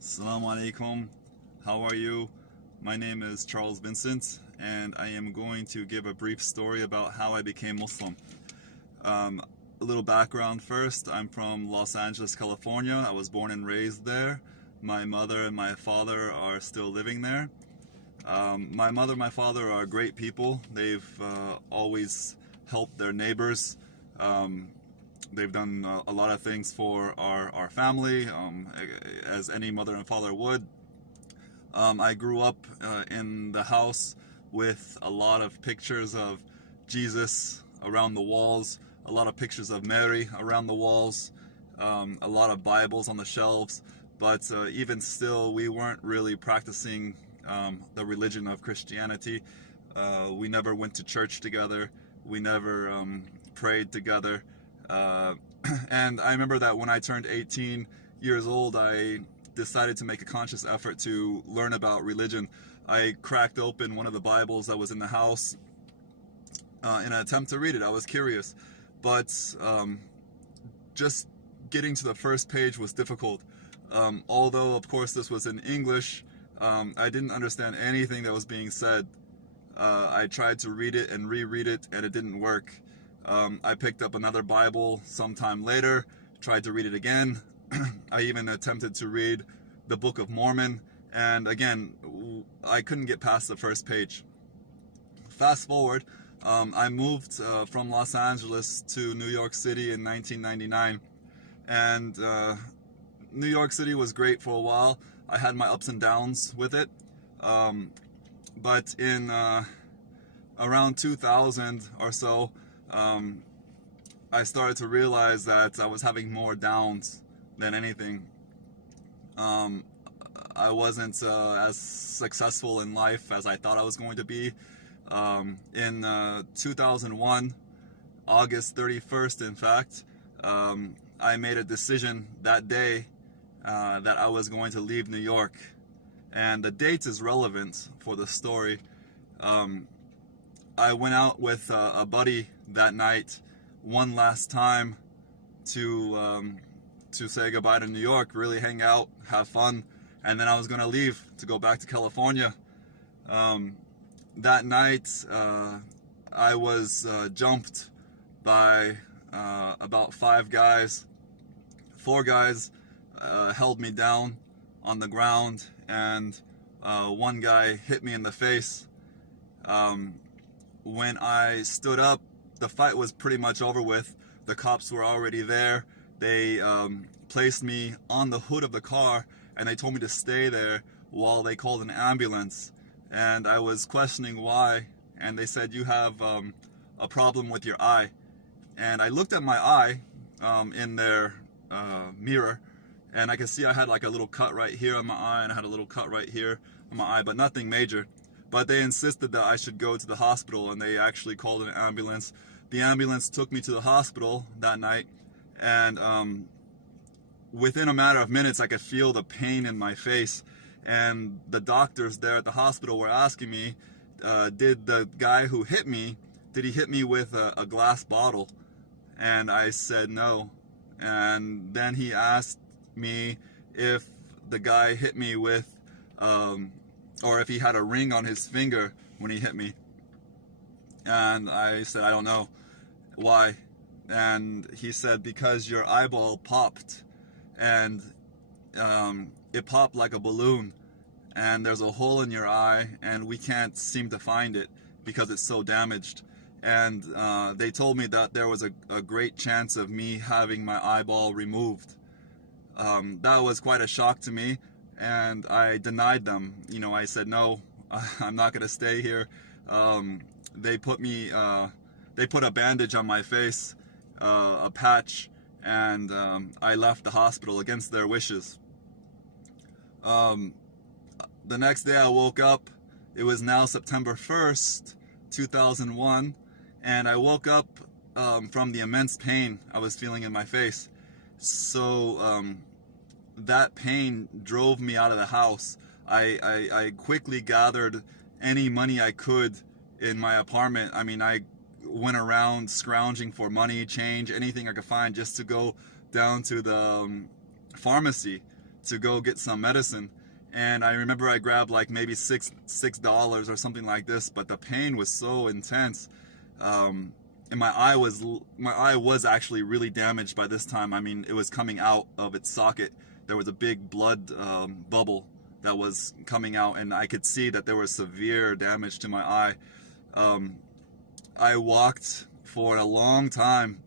Assalamu alaikum. How are you? My name is Charles Vincent, and I am going to give a brief story about how I became Muslim. A little background first. I'm from Los Angeles, California. I was born and raised there. My mother and my father are still living there. My mother and my father are great people. They've always helped their neighbors. They've done a lot of things for our family, as any mother and father would. I grew up in the house with a lot of pictures of Jesus around the walls, a lot of pictures of Mary around the walls, a lot of Bibles on the shelves, but even still, we weren't really practicing the religion of Christianity. We never went to church together. We never prayed together. And I remember that when I turned 18 years old, I decided to make a conscious effort to learn about religion. I cracked open one of the Bibles that was in the house in an attempt to read it. I was curious, but just getting to the first page was difficult. Although, of course, this was in English, I didn't understand anything that was being said. I tried to read it and reread it, and it didn't work. I picked up another Bible sometime later, tried to read it again. I even attempted to read the Book of Mormon, and again, I couldn't get past the first page. Fast forward, I moved from Los Angeles to New York City in 1999, and New York City was great for a while. I had my ups and downs with it, but in around 2000 or so, I started to realize that I was having more downs than anything. I wasn't as successful in life as I thought I was going to be. In 2001, August 31st, in fact, I made a decision that day that I was going to leave New York. And the date is relevant for the story. I went out with a buddy that night one last time to say goodbye to New York, really hang out, have fun, and then I was going to leave to go back to California. That night, I was jumped by about 5 guys. 4 guys held me down on the ground, and 1 guy hit me in the face. When I stood up, the fight was pretty much over with. The cops were already there. They placed me on the hood of the car, and they told me to stay there while they called an ambulance. And I was questioning why, and they said, "You have a problem with your eye." And I looked at my eye in their mirror, and I could see I had like a little cut right here on my eye, and I had a little cut right here on my eye, but nothing major. But they insisted that I should go to the hospital, and they actually called an ambulance. The ambulance took me to the hospital that night, and within a matter of minutes, I could feel the pain in my face. And the doctors there at the hospital were asking me, did the guy who hit me, did he hit me with a glass bottle? And I said no. And then he asked me if the guy hit me with, or if he had a ring on his finger when he hit me. And I said, I don't know. Why? And he said, because your eyeball popped, and it popped like a balloon, and there's a hole in your eye, and we can't seem to find it because it's so damaged. And they told me that there was a great chance of me having my eyeball removed. That was quite a shock to me, and I denied them. You know, I said, no, I'm not going to stay here. They put a bandage on my face, a patch, and I left the hospital against their wishes. The next day I woke up. It was now September 1st, 2001, and I woke up from the immense pain I was feeling in my face. So that pain drove me out of the house. I quickly gathered any money I could in my apartment. I mean, I went around scrounging for money, change, anything I could find, just to go down to the pharmacy to go get some medicine. And I remember I grabbed like maybe $6 or something like this, but the pain was so intense. And my eye was actually really damaged by this time. I mean, it was coming out of its socket. There was a big blood bubble that was coming out, and I could see that there was severe damage to my eye. I walked for a long time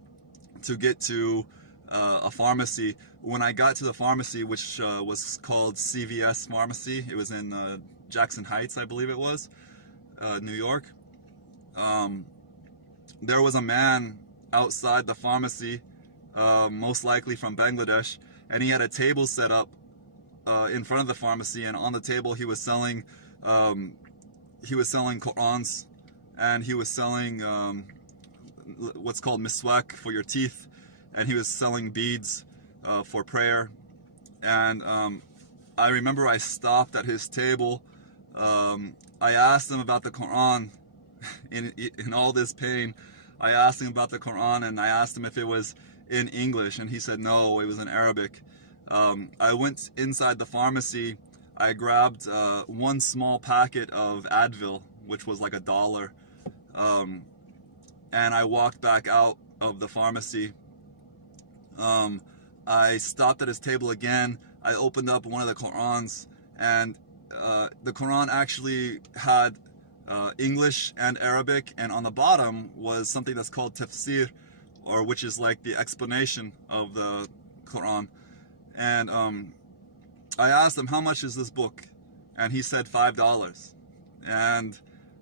to get to a pharmacy. When I got to the pharmacy, which was called CVS Pharmacy, it was in Jackson Heights, I believe it was, New York. There was a man outside the pharmacy, most likely from Bangladesh, and he had a table set up in front of the pharmacy, and on the table he was selling Qur'ans, and he was selling what's called miswak for your teeth, and he was selling beads for prayer. And I remember I stopped at his table. I asked him about the Quran. In all this pain, I asked him about the Quran, and I asked him if it was in English, and he said no, it was in Arabic. I went inside the pharmacy. I grabbed one small packet of Advil, which was like $1, and I walked back out of the pharmacy. I stopped at his table again. I opened up one of the Qur'ans, and the Quran actually had English and Arabic, and on the bottom was something that's called tafsir, or which is like the explanation of the Quran. And I asked him, how much is this book? And he said $5. And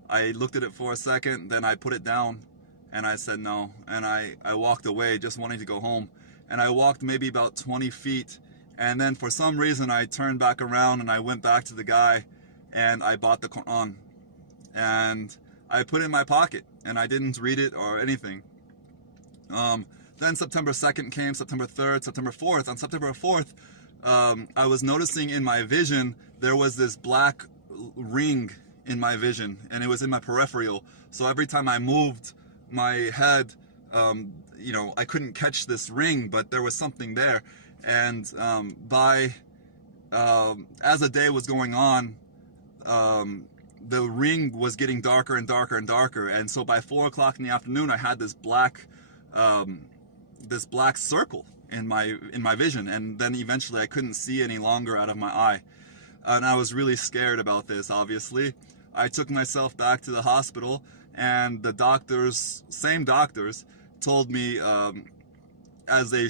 I looked at it for a second, then I put it down, and I said no, and I walked away, just wanting to go home. And I walked maybe about 20 feet, and then for some reason I turned back around and I went back to the guy, and I bought the Quran, and I put it in my pocket, and I didn't read it or anything. Then September 2nd came, September 3rd, September 4th. On September 4th, I was noticing in my vision there was this black ring in my vision, and it was in my peripheral. So every time I moved my head, you know, I couldn't catch this ring, but there was something there. And as the day was going on, the ring was getting darker and darker and darker. And so by 4 o'clock in the afternoon, I had this black circle in my vision, and then eventually I couldn't see any longer out of my eye, and I was really scared about this. Obviously, I took myself back to the hospital, and the doctors, same doctors, told me, as they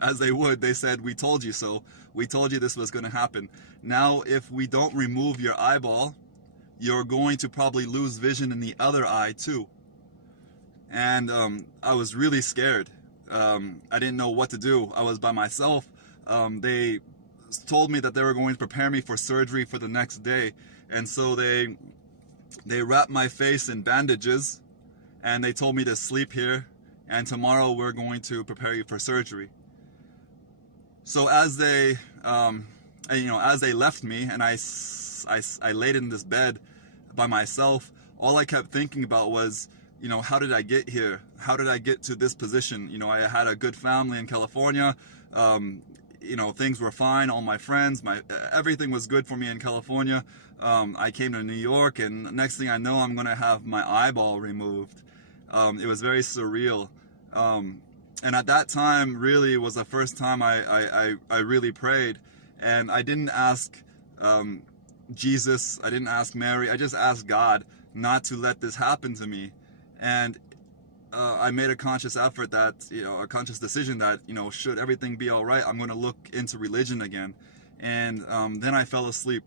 as they would, they said, "We told you so. We told you this was going to happen. Now, if we don't remove your eyeball, you're going to probably lose vision in the other eye too." And I was really scared. I didn't know what to do. I was by myself. They told me that they were going to prepare me for surgery for the next day, and so they wrapped my face in bandages, and they told me to sleep here, and tomorrow we're going to prepare you for surgery. So as they left me, and I laid in this bed by myself, all I kept thinking about was, how did I get here? How did I get to this position? I had a good family in California. Things were fine. All my friends, everything was good for me in California. I came to New York, and next thing I know, I'm going to have my eyeball removed. It was very surreal. And at that time, really was the first time I really prayed. And I didn't ask Jesus. I didn't ask Mary. I just asked God not to let this happen to me. And I made a conscious effort that, a conscious decision that, should everything be all right, I'm going to look into religion again. And then I fell asleep.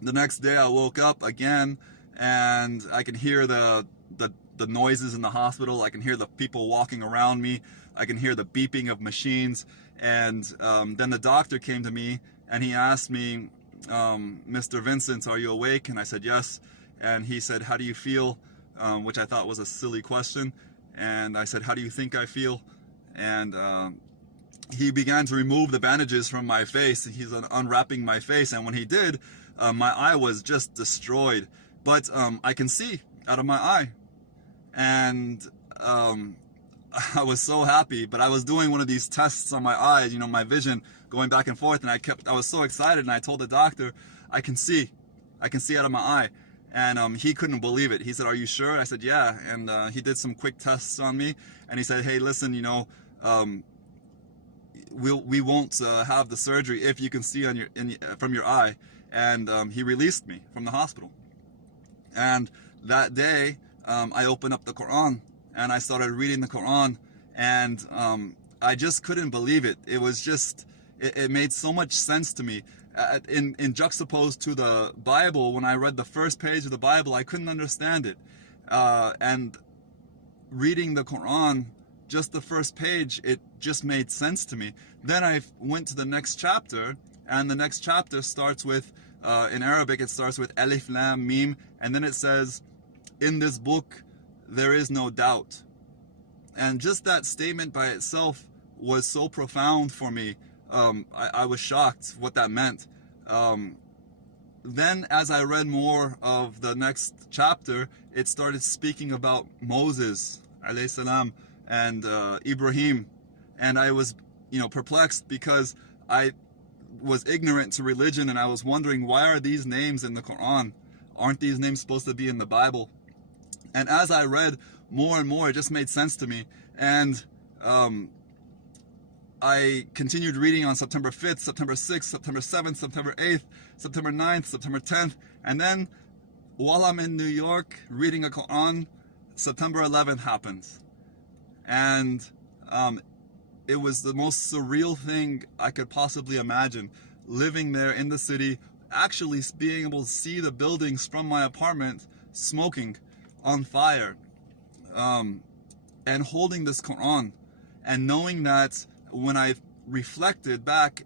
The next day I woke up again, and I can hear the noises in the hospital. I can hear the people walking around me. I can hear the beeping of machines. And then the doctor came to me, and he asked me, "Mr. Vincent, are you awake?" And I said, "Yes." And he said, "How do you feel?" Which I thought was a silly question. And I said, "How do you think I feel?" And he began to remove the bandages from my face. He's unwrapping my face. And when he did, my eye was just destroyed. But I can see out of my eye. And I was so happy. But I was doing one of these tests on my eyes, you know, my vision going back and forth, and I was so excited, and I told the doctor, I can see out of my eye. And he couldn't believe it. He said, "Are you sure?" I said, "Yeah." And he did some quick tests on me, and he said, "Hey, listen, you know, we won't have the surgery if you can see on from your eye." And he released me from the hospital. And that day, I opened up the Quran and I started reading the Quran, and I just couldn't believe it. It was just, it made so much sense to me. In juxtaposed to the Bible, when I read the first page of the Bible, I couldn't understand it. And reading the Quran, just the first page, it just made sense to me. Then I went to the next chapter, and the next chapter starts with, in Arabic, it starts with Alif Lam Mim, and then it says, "In this book, there is no doubt." And just that statement by itself was so profound for me. I was shocked what that meant. Then as I read more of the next chapter, it started speaking about Moses, alayhi salam, and Ibrahim. And I was, you know, perplexed because I was ignorant to religion, and I was wondering, why are these names in the Quran? Aren't these names supposed to be in the Bible? And as I read more and more, it just made sense to me. And I continued reading on September 5th, September 6th, September 7th, September 8th, September 9th, September 10th. And then while I'm in New York reading a Quran, September 11th happens. And it was the most surreal thing I could possibly imagine. Living there in the city, actually being able to see the buildings from my apartment smoking, on fire, and holding this Quran, and knowing that when I reflected back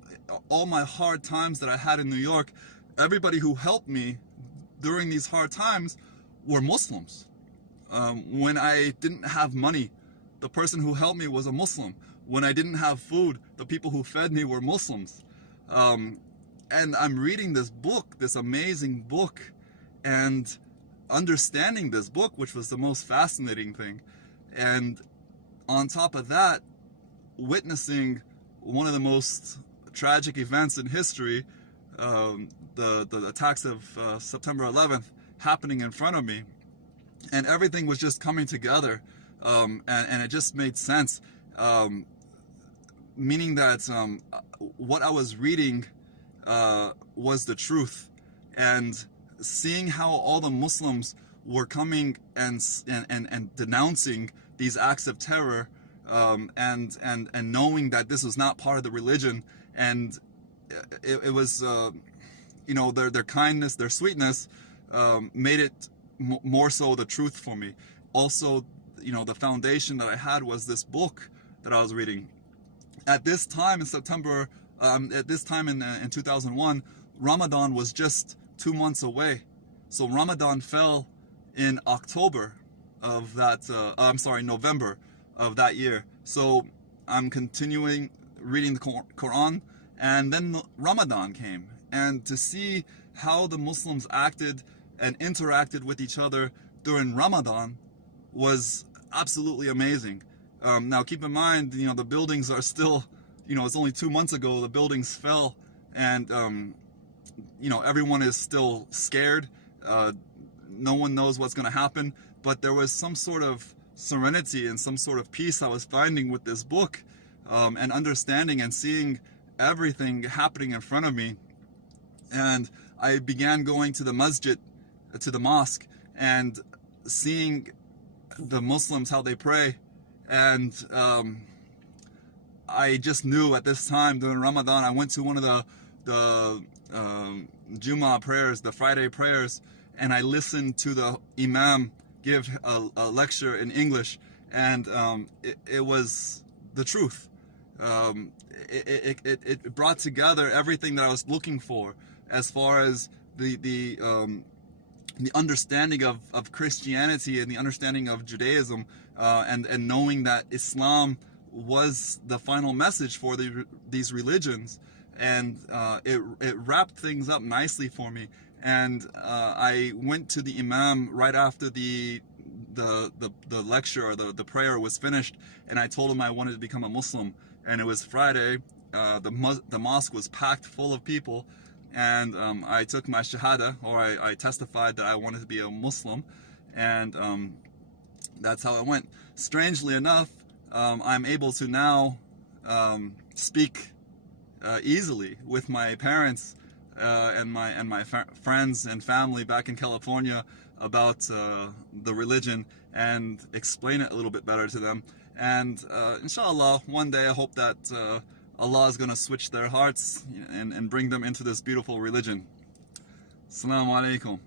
all my hard times that I had in New York, everybody who helped me during these hard times were Muslims. When I didn't have money, the person who helped me was a Muslim. When I didn't have food, the people who fed me were Muslims. And I'm reading this book, this amazing book, and understanding this book, which was the most fascinating thing. And on top of that, witnessing one of the most tragic events in history, the attacks of September 11th happening in front of me, and everything was just coming together, and it just made sense, meaning that what I was reading was the truth. And seeing how all the Muslims were coming and denouncing these acts of terror, and knowing that this was not part of the religion, and it was, you know, their kindness, their sweetness, made it more so the truth for me. Also, you know, the foundation that I had was this book that I was reading. At this time in September, at this time in 2001, Ramadan was just 2 months away. So Ramadan fell in October of that, November of that year. So I'm continuing reading the Quran, and then Ramadan came. And to see how the Muslims acted and interacted with each other during Ramadan was absolutely amazing. Now keep in mind, you know, the buildings are still, you know, it's only 2 months ago the buildings fell, and you know, everyone is still scared. No one knows what's going to happen, but there was some sort of serenity and some sort of peace I was finding with this book, and understanding and seeing everything happening in front of me. And I began going to the masjid, to the mosque, and seeing the Muslims, how they pray. And I just knew at this time during Ramadan, I went to one of the Jummah prayers, the Friday prayers, and I listened to the Imam give a lecture in English, and it was the truth. It brought together everything that I was looking for, as far as the understanding of Christianity and the understanding of Judaism, and knowing that Islam was the final message for these religions. And it wrapped things up nicely for me. And I went to the Imam right after the the lecture or the prayer was finished, and I told him I wanted to become a Muslim. And it was Friday. The mosque was packed full of people, and I took my shahada, or I testified that I wanted to be a Muslim, and that's how it went. Strangely enough, I'm able to now speak easily with my parents and my friends and family back in California about the religion, and explain it a little bit better to them. And inshallah, one day I hope that Allah is going to switch their hearts and bring them into this beautiful religion. Assalamu alaikum.